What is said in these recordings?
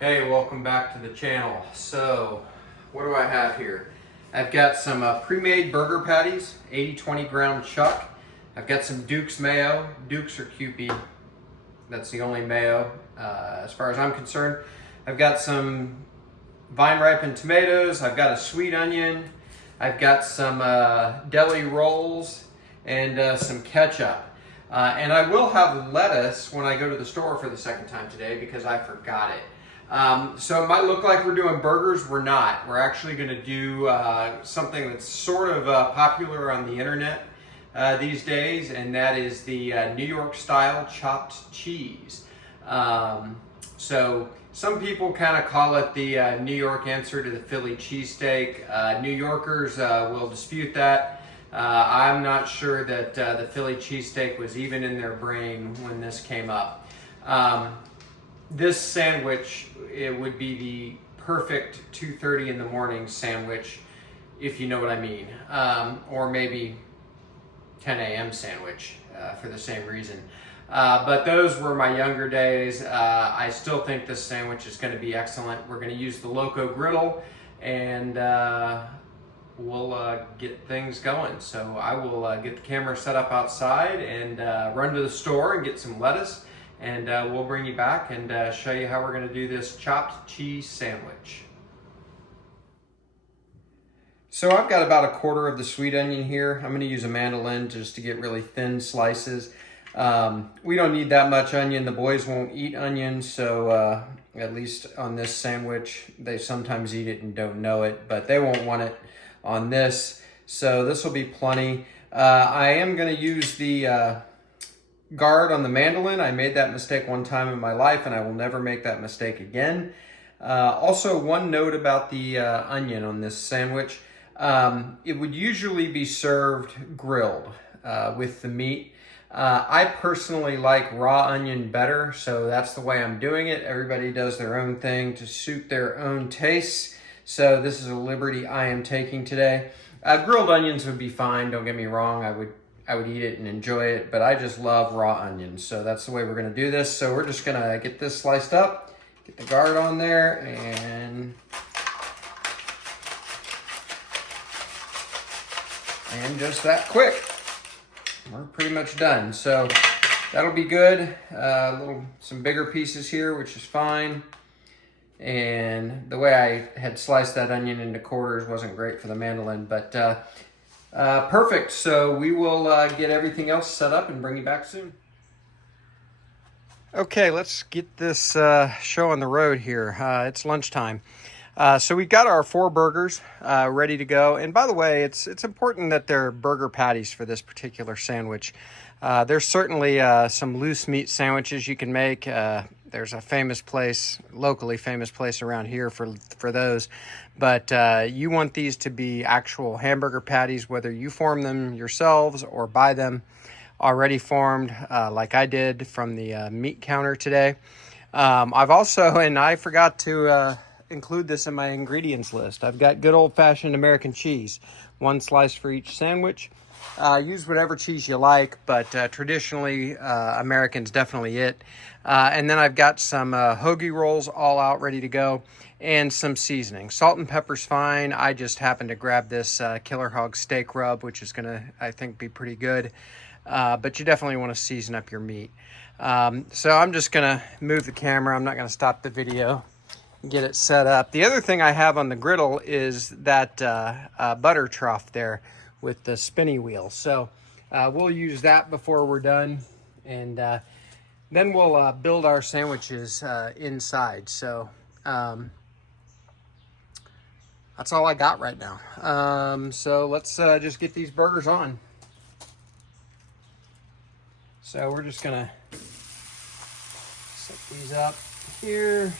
Hey, welcome back to the channel. So, what do I have here? I've got some pre-made burger patties, 80-20 ground chuck. I've got some Duke's mayo, Duke's or Kewpie. That's the only mayo as far as I'm concerned. I've got some vine ripened tomatoes. I've got a sweet onion. I've got some deli rolls and some ketchup. And I will have lettuce when I go to the store for the second time today because I forgot it. So it might look like we're doing burgers. We're not. We're actually going to do something that's sort of popular on the internet these days, and that is the New York style chopped cheese. So some people kind of call it the New York answer to the Philly cheesesteak. New Yorkers will dispute that. I'm not sure that the Philly cheesesteak was even in their brain when this came up. This sandwich, it would be the perfect 2:30 in the morning sandwich, if you know what I mean, or maybe 10 a.m. sandwich for the same reason. But those were my younger days. I still think this sandwich is going to be excellent. We're going to use the Loco Griddle, and we'll get things going. So I will get the camera set up outside and run to the store and get some lettuce. And we'll bring you back and show you how we're going to do this chopped cheese sandwich. So I've got about a quarter of the sweet onion here. I'm going to use a mandolin just to get really thin slices. We don't need that much onion. The boys won't eat onion, so at least on this sandwich, they sometimes eat it and don't know it, but they won't want it on this. So this will be plenty. I am going to use the guard on the mandolin. I made that mistake one time in my life and I will never make that mistake again. Also, one note about the onion on this sandwich. It would usually be served grilled with the meat. I personally like raw onion better, so that's the way I'm doing it. Everybody does their own thing to suit their own tastes. So this is a liberty I am taking today. Grilled onions would be fine, don't get me wrong. I would eat it and enjoy it, but I just love raw onions. So that's the way we're gonna do this. So we're just gonna get this sliced up, get the guard on there, and just that quick. We're pretty much done. So that'll be good. Some bigger pieces here, which is fine. And the way I had sliced that onion into quarters wasn't great for the mandolin, but perfect. So we will get everything else set up and bring you back soon. Okay, let's get this show on the road here. It's lunchtime. So we've got our 4 burgers ready to go. And by the way, it's important that they're burger patties for this particular sandwich. There's certainly some loose meat sandwiches you can make. There's a famous place, locally famous place around here for those. But you want these to be actual hamburger patties, whether you form them yourselves or buy them already formed, like I did from the meat counter today. I've also, and I forgot to include this in my ingredients list, I've got good old-fashioned American cheese, 1 slice for each sandwich. Use whatever cheese you like, but traditionally American's definitely it. And then I've got some hoagie rolls all out ready to go, and some seasoning. Salt and pepper's fine. I just happened to grab this Killer Hog steak rub, which is gonna, I think, be pretty good. But you definitely want to season up your meat. So I'm just gonna move the camera. I'm not gonna stop the video. Get it set up. The other thing I have on the griddle is that butter trough there with the spinny wheel. So we'll use that before we're done, and then we'll build our sandwiches inside. So that's all I got right now. So let's just get these burgers on. So we're just gonna set these up here.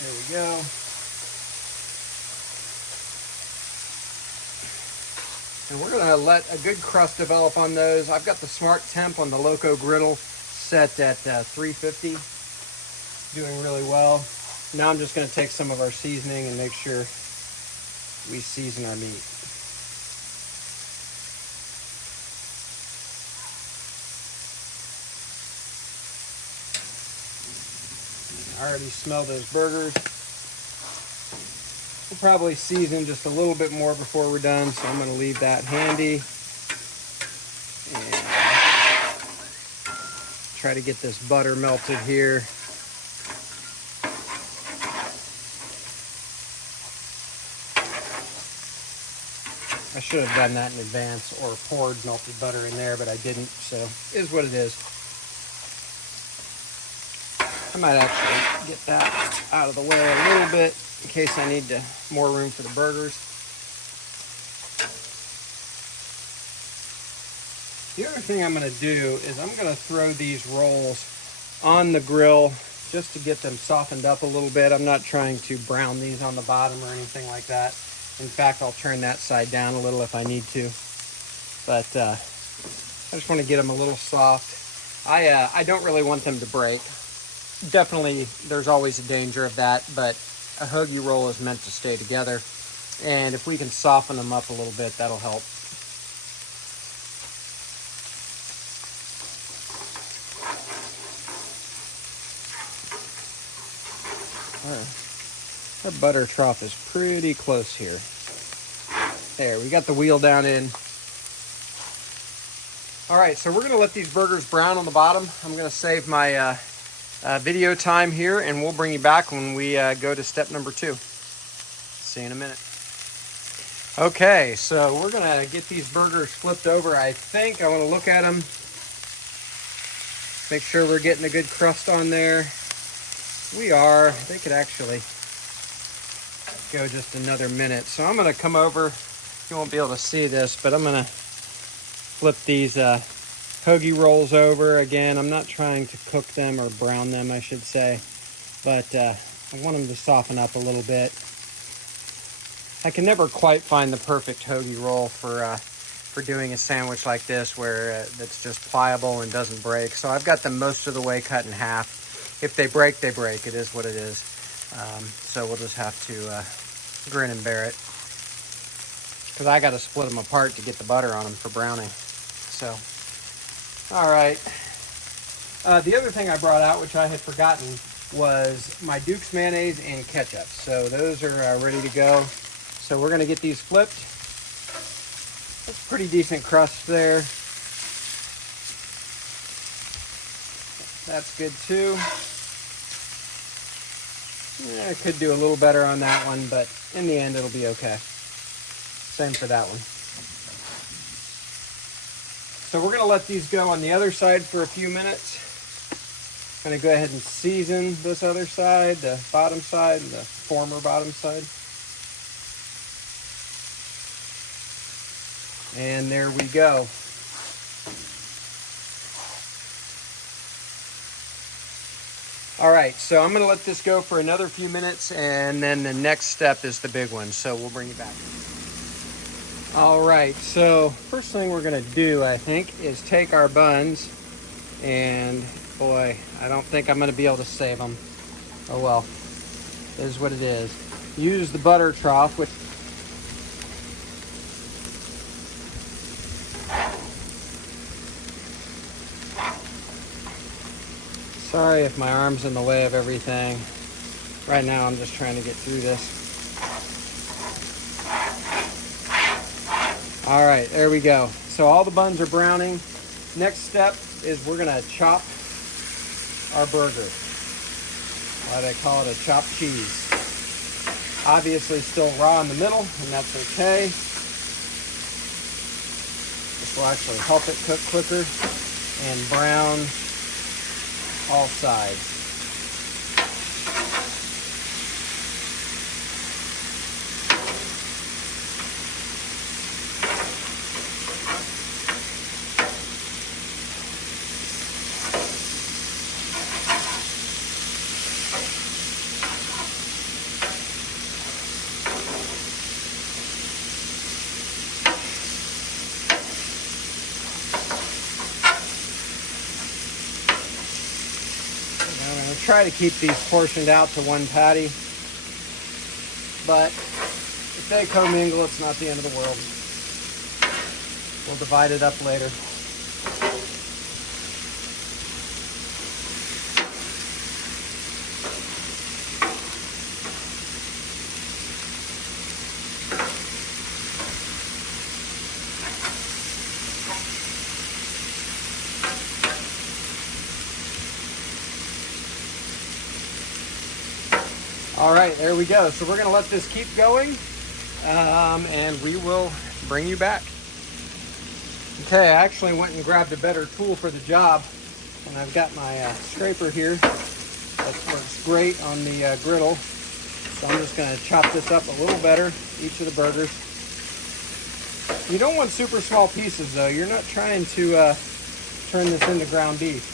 There we go. And we're gonna let a good crust develop on those. I've got the Smart Temp on the Loco Griddle set at 350, doing really well. Now I'm just gonna take some of our seasoning and make sure we season our meat. I already smell those burgers. We'll probably season just a little bit more before we're done, so I'm going to leave that handy. And try to get this butter melted here. I should have done that in advance or poured melted butter in there, but I didn't, so it is what it is. I might actually get that out of the way a little bit in case I need more room for the burgers. The other thing I'm going to do is I'm going to throw these rolls on the grill just to get them softened up a little bit. I'm not trying to brown these on the bottom or anything like that. In fact, I'll turn that side down a little if I need to. But I just want to get them a little soft. I don't really want them to break. Definitely, there's always a danger of that, but a hoagie roll is meant to stay together. And if we can soften them up a little bit, that'll help. Our butter trough is pretty close here. There, we got the wheel down in. All right, so we're gonna let these burgers brown on the bottom. I'm gonna save my video time here, and we'll bring you back when we go to step number 2. See you in a minute. Okay, so we're gonna get these burgers flipped over. I think I wanna look at them, make sure we're getting a good crust on there. We are. They could actually go just another minute. So I'm gonna come over. You won't be able to see this, but I'm gonna flip these hoagie rolls over. Again, I'm not trying to cook them or brown them, I should say, but I want them to soften up a little bit. I can never quite find the perfect hoagie roll for doing a sandwich like this where that's just pliable and doesn't break. So I've got them most of the way cut in half. If they break, they break. It is what it is. So we'll just have to grin and bear it. Because I got to split them apart to get the butter on them for browning. So, all right. The other thing I brought out, which I had forgotten, was my Duke's mayonnaise and ketchup. So those are ready to go. So we're going to get these flipped. That's pretty decent crust there. That's good too. Yeah, I could do a little better on that one, but in the end it'll be okay. Same for that one. So we're gonna let these go on the other side for a few minutes. I'm gonna go ahead and season this other side, the bottom side, the former bottom side. And there we go. All right, so I'm gonna let this go for another few minutes, and then the next step is the big one, so we'll bring you back. All right, so first thing we're gonna do, I think, is take our buns, and boy, I don't think I'm gonna be able to save them. Oh well, it is what it is. Use the butter trough, which sorry if my arm's in the way of everything. Right now I'm just trying to get through this. All right, there we go. So all the buns are browning. Next step is we're gonna chop our burger. They call it a chopped cheese. Obviously still raw in the middle, and that's okay. This will actually help it cook quicker and brown all sides. Try to keep these portioned out to one patty, but if they commingle, it's not the end of the world. We'll divide it up later. All right, there we go. So we're gonna let this keep going, and we will bring you back. Okay, I actually went and grabbed a better tool for the job, and I've got my scraper here. That works great on the griddle. So I'm just gonna chop this up a little better, each of the burgers. You don't want super small pieces though. You're not trying to turn this into ground beef.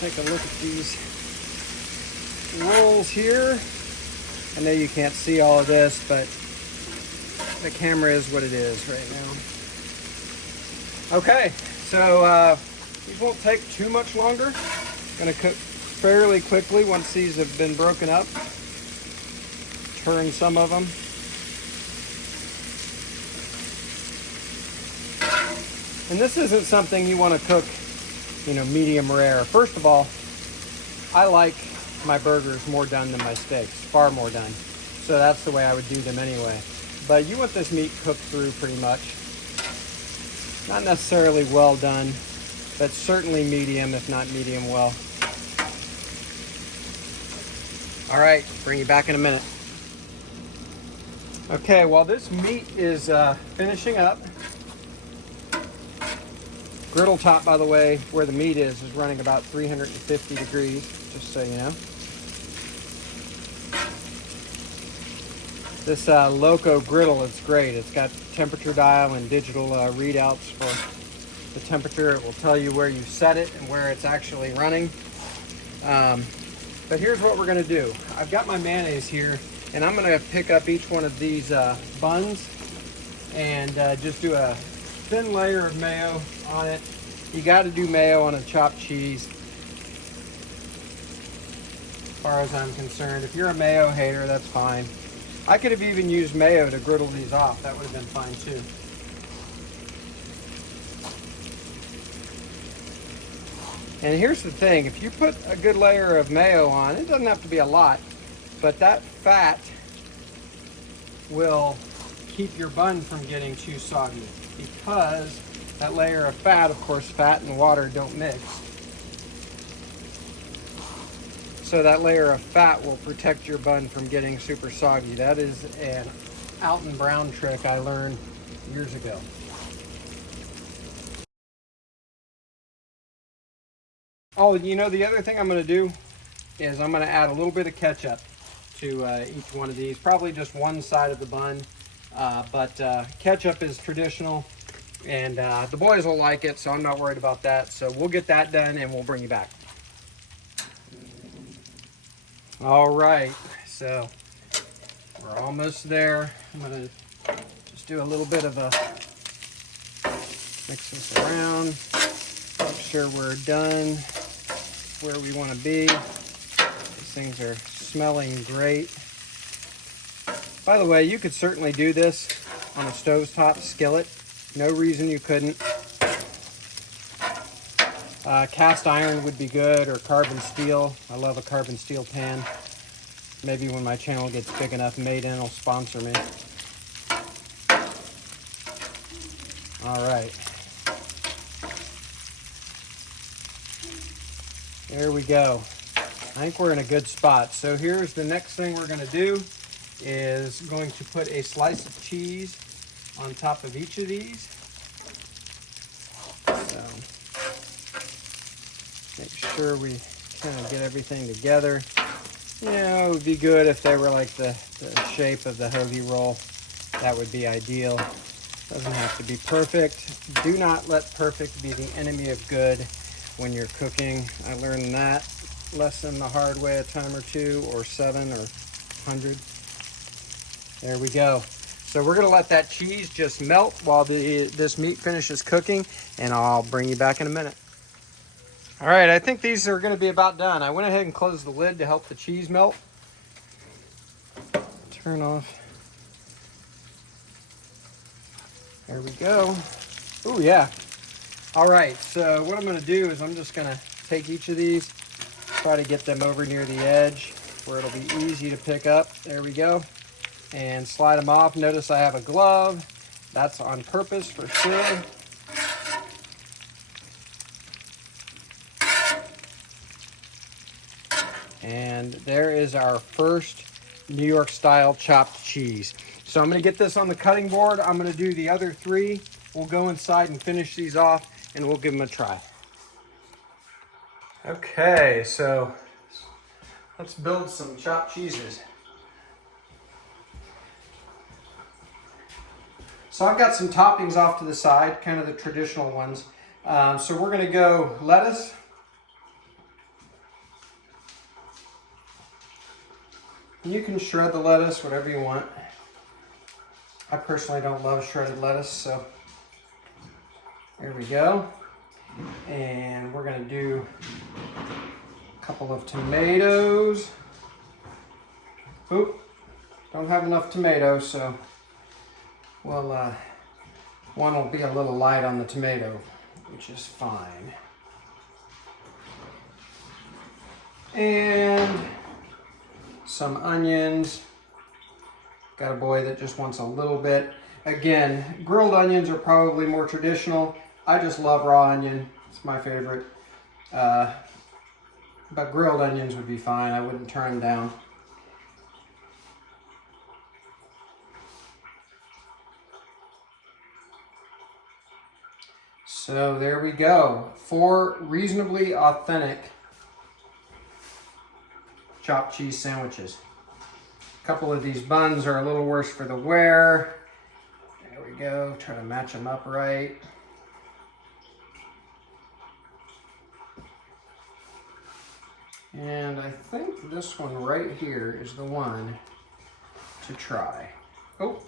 Take a look at these rolls here. I know you can't see all of this, but the camera is what it is right now. Okay, so these won't take too much longer. Gonna cook fairly quickly once these have been broken up. Turn some of them. And this isn't something you want to cook, you know, medium rare. First of all, I like my burgers more done than my steaks, far more done. So that's the way I would do them anyway. But you want this meat cooked through pretty much. Not necessarily well done, but certainly medium, if not medium well. All right, bring you back in a minute. Okay, while this meat is finishing up, griddle top, by the way, where the meat is running about 350 degrees, just so you know. This Loco griddle is great. It's got temperature dial and digital readouts for the temperature. It will tell you where you set it and where it's actually running. But here's what we're gonna do. I've got my mayonnaise here, and I'm gonna pick up each one of these buns and just do a thin layer of mayo on it. You got to do mayo on a chopped cheese, as far as I'm concerned. If you're a mayo hater, that's fine. I could have even used mayo to griddle these off. That would have been fine too. And here's the thing, if you put a good layer of mayo on, it doesn't have to be a lot, but that fat will keep your bun from getting too soggy, because that layer of fat, of course, fat and water don't mix. So that layer of fat will protect your bun from getting super soggy. That is an Alton Brown trick I learned years ago. Oh, you know, the other thing I'm gonna do is I'm gonna add a little bit of ketchup to each one of these. Probably just one side of the bun, but ketchup is traditional. And the boys will like it, so I'm not worried about that. So we'll get that done and we'll bring you back. All right, so we're almost there. I'm gonna just do a little bit of a mix this around, make sure we're done where we want to be. These things are smelling great. By the way, you could certainly do this on a stovetop skillet. No reason you couldn't. Cast iron would be good, or carbon steel. I love a carbon steel pan. Maybe when my channel gets big enough, Made In will sponsor me. All right. There we go. I think we're in a good spot. So here's the next thing we're gonna do is going to put a slice of cheese on top of each of these. So make sure we kind of get everything together. You know, it would be good if they were like the shape of the hoagie roll. That would be ideal. Doesn't have to be perfect. Do not let perfect be the enemy of good when you're cooking. I learned that lesson the hard way a time or two, or 7 or 100. There we go. So we're gonna let that cheese just melt while this meat finishes cooking, and I'll bring you back in a minute. All right, I think these are gonna be about done. I went ahead and closed the lid to help the cheese melt. Turn off. There we go. Oh yeah, All right, so what I'm gonna do is I'm just gonna take each of these, try to get them over near the edge where it'll be easy to pick up. There we go. And slide them off. Notice I have a glove. That's on purpose for sure. And there is our first New York style chopped cheese. So I'm gonna get this on the cutting board. I'm gonna do the other three. We'll go inside and finish these off and we'll give them a try. Okay, so let's build some chopped cheeses. So I've got some toppings off to the side, kind of the traditional ones. So we're gonna go lettuce. You can shred the lettuce, whatever you want. I personally don't love shredded lettuce, so there we go. And we're gonna do a couple of tomatoes. Oop, don't have enough tomatoes, so well, one will be a little light on the tomato, which is fine. And some onions. Got a boy that just wants a little bit. Again, grilled onions are probably more traditional. I just love raw onion. It's my favorite. But grilled onions would be fine. I wouldn't turn them down. So there we go. 4 reasonably authentic chopped cheese sandwiches. A couple of these buns are a little worse for the wear. There we go. Try to match them up right. And I think this one right here is the one to try. Oh.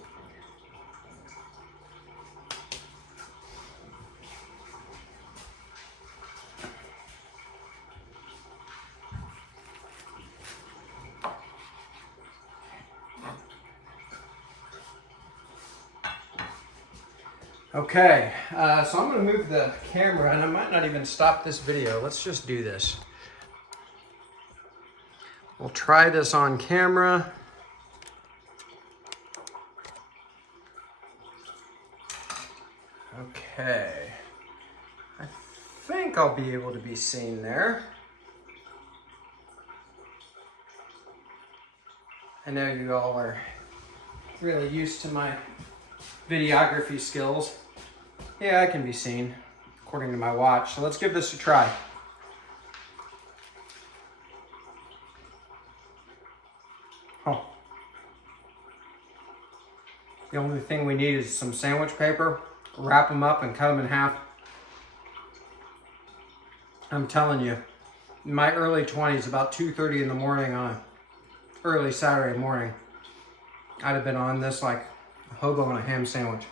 Okay, so I'm going to move the camera, and I might not even stop this video. Let's just do this. We'll try this on camera. Okay. I think I'll be able to be seen there. I know you all are really used to my videography skills. Yeah, I can be seen according to my watch. So let's give this a try. Oh. The only thing we need is some sandwich paper. Wrap them up and cut them in half. I'm telling you, in my early 20s, about 2:30 in the morning on an early Saturday morning, I'd have been on this like a hobo on a ham sandwich.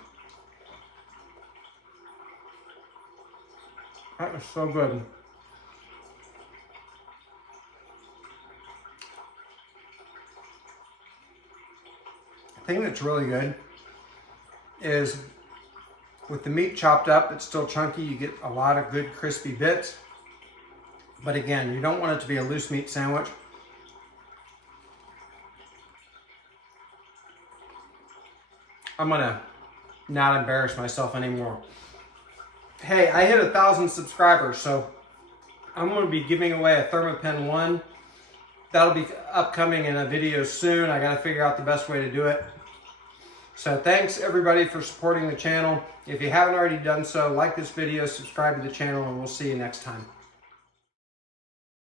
That was so good. The thing that's really good is with the meat chopped up, it's still chunky. You get a lot of good crispy bits. But again, you don't want it to be a loose meat sandwich. I'm gonna not embarrass myself anymore. Hey, I hit 1,000 subscribers, so I'm gonna be giving away a ThermaPen 1. That'll be upcoming in a video soon. I gotta figure out the best way to do it. So thanks everybody for supporting the channel. If you haven't already done so, like this video, subscribe to the channel, and we'll see you next time.